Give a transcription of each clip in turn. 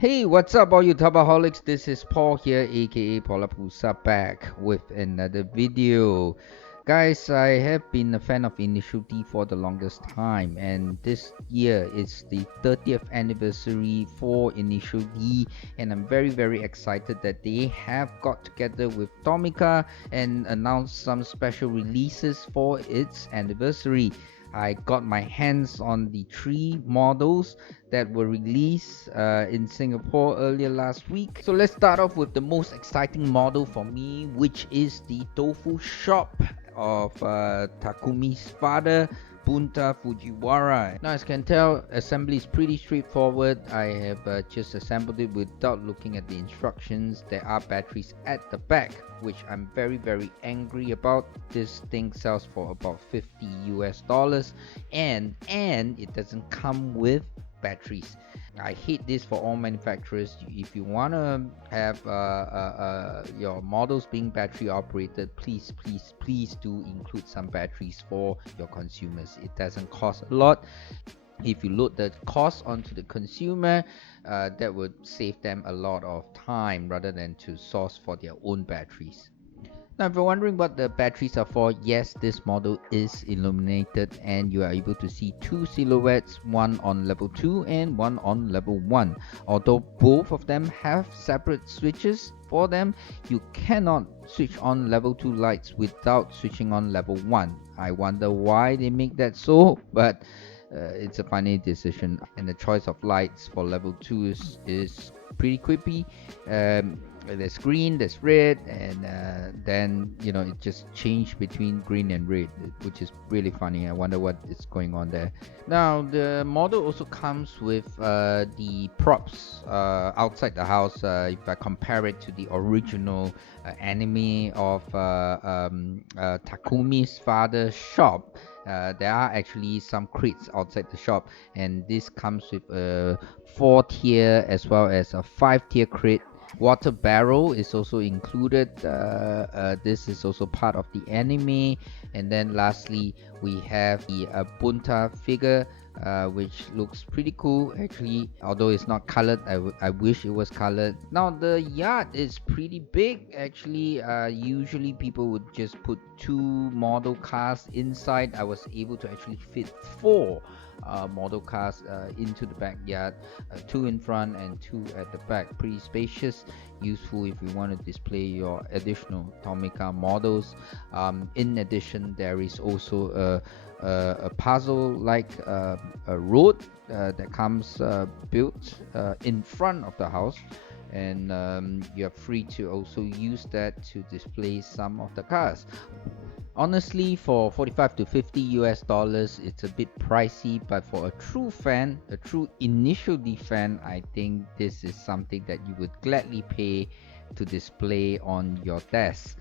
Hey, what's up, all you Tabaholics? This is Paul here, aka Paulabusa, back with another video. Guys, I have been a fan of Initial D for the longest time, and this year is the 30th anniversary for Initial D, and I'm very excited that they have got together with Tomica and announced some special releases for its anniversary. I got my hands on the three models that were released in Singapore earlier last week. So let's start off with the most exciting model for me, which is the Tofu shop of Takumi's father, Bunta Fujiwara. Now, as you can tell, assembly is pretty straightforward. I have just assembled it without looking at the instructions. There are batteries at the back, which I'm very angry about. This thing sells for about $50 and it doesn't come with batteries. I hate this for all manufacturers. If you want to have your models being battery operated, please do include some batteries for your consumers. It doesn't cost a lot. If you load the cost onto the consumer, that would save them a lot of time rather than to source for their own batteries. Now, if you're wondering what the batteries are for, yes, this model is illuminated and you are able to see two silhouettes, one on level 2 and one on level 1. Although both of them have separate switches for them, you cannot switch on level 2 lights without switching on level 1. I wonder why they make that so, but it's a funny decision. And the choice of lights for level 2 is pretty quippy. There's green, there's red, and then it just changed between green and red, which is really funny. I wonder what is going on there. Now, the model also comes with the props outside the house. If I compare it to the original anime of Takumi's father's shop, there are actually some crates outside the shop, and this comes with a 4 tier as well as a 5 tier crate. Water barrel is also included. This is also part of the anime. And then lastly, we have the Bunta figure, which looks pretty cool actually, although it's not colored. I wish it was colored. Now, the yard is pretty big actually. Usually people would just put two model cars inside. I was able to actually fit four model cars into the backyard, two in front and two at the back. Pretty spacious, useful if you want to display your additional Tomica models. In addition, there is also a puzzle like a road that comes built in front of the house, and you're free to also use that to display some of the cars. Honestly, for 45 to $50, it's a bit pricey, but for a true fan, a true Initial D fan, I think this is something that you would gladly pay to display on your desk.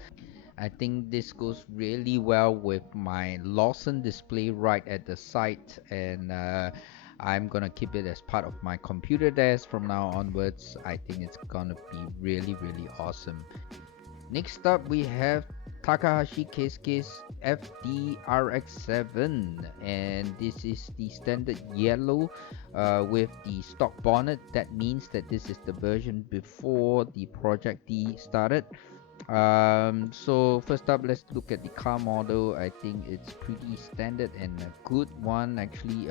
I think this goes really well with my Lawson display right at the site, and I'm gonna keep it as part of my computer desk from now onwards. I think it's gonna be really awesome. Next up, we have Takahashi FD RX7, and this is the standard yellow with the stock bonnet. That means that this is the version before the Project D started. So first up, let's look at the car model. I think it's pretty standard and a good one actually.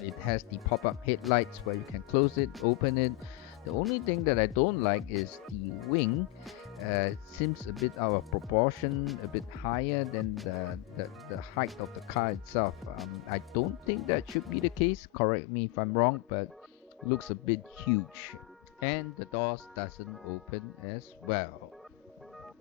It has the pop-up headlights where you can close it, open it. The only thing that I don't like is the wing. It seems a bit out of proportion, a bit higher than the height of the car itself. I don't think that should be the case. Correct me if I'm wrong, but looks a bit huge. And the doors doesn't open as well.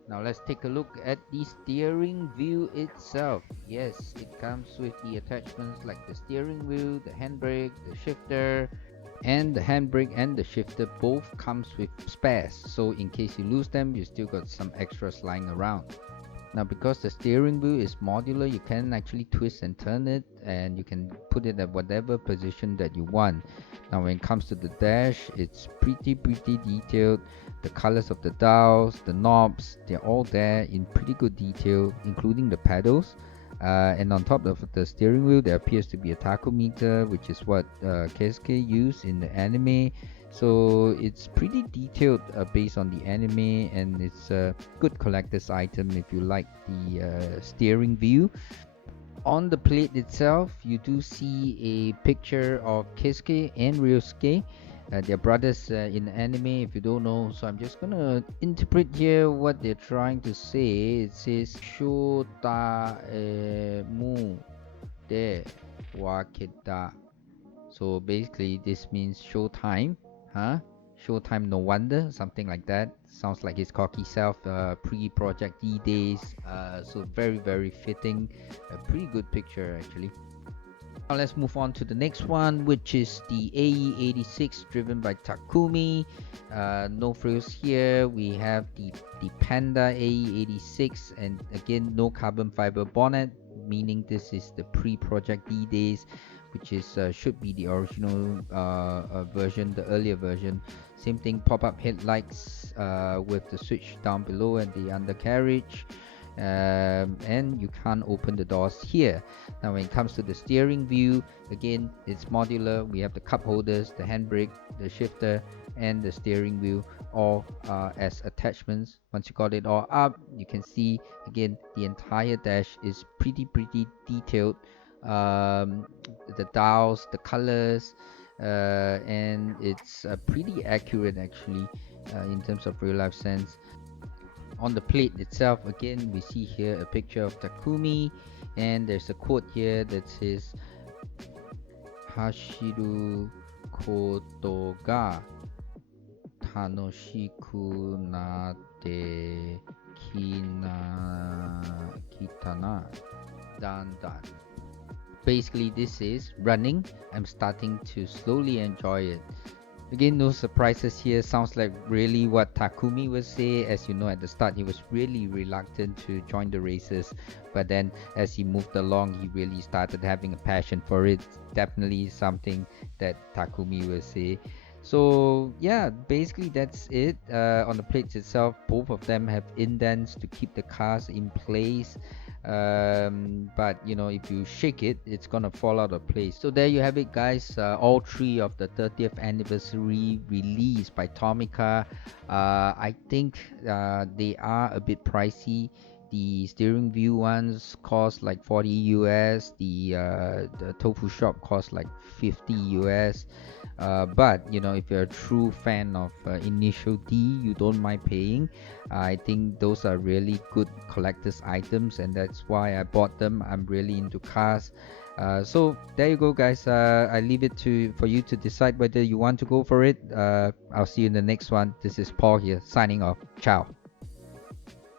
Now let's take a look at the steering wheel itself. Yes, it comes with the attachments like the steering wheel, the handbrake, the shifter, and the handbrake and the shifter both comes with spares, so in case you lose them, you still got some extras lying around. Now, because the steering wheel is modular, you can actually twist and turn it, and you can put it at whatever position that you want. Now, when it comes to the dash, it's pretty detailed. The colors of the dials, the knobs, they're all there in pretty good detail, including the pedals. And on top of the steering wheel, there appears to be a tachometer, which is what Keisuke used in the anime. So it's pretty detailed based on the anime, and it's a good collector's item if you like the steering view. On the plate itself, you do see a picture of Keisuke and Ryosuke. They're brothers in anime, if you don't know. So I'm just gonna interpret here what they're trying to say. It says Shota mu de waketa. So basically, this means showtime, huh? Showtime, no wonder, something like that. Sounds like his cocky self, pre-project D days. So very, very fitting. A pretty good picture, actually. Now let's move on to the next one, which is the AE86 driven by Takumi. No frills here. We have the Panda AE86, and again, no carbon fiber bonnet, meaning this is the pre-project D days, which is should be the original version, the earlier version. Same thing, pop-up headlights with the switch down below and the undercarriage. And you can't open the doors here. Now when it comes to the steering view, again it's modular. We have the cup holders, the handbrake, the shifter, and the steering wheel all as attachments. Once you got it all up, you can see again the entire dash is pretty detailed. The dials, the colors, and it's pretty accurate actually in terms of real life sense. On the plate itself, again we see here a picture of Takumi, and there's a quote here that says Hashiru koto ga tanoshiku natte kitana dan. Basically, this is running. I'm starting to slowly enjoy it. Again, no surprises here. Sounds like really what Takumi would say. As you know, at the start, he was really reluctant to join the races, but then as he moved along, he really started having a passion for it. Definitely something that Takumi will say. So yeah, basically that's it. On the plates itself, both of them have indents to keep the cars in place. But you know, if you shake it, it's gonna fall out of place. So there you have it, guys. All three of the 30th anniversary release by Tomica. I think they are a bit pricey. The steering wheel ones cost like 40 US. The tofu shop cost like 50 US. But you know, if you're a true fan of Initial D, you don't mind paying. I think those are really good collector's items, and that's why I bought them. I'm really into cars. So there you go, guys. I leave it for you to decide whether you want to go for it. I'll see you in the next one. This is Paul here, signing off. Ciao.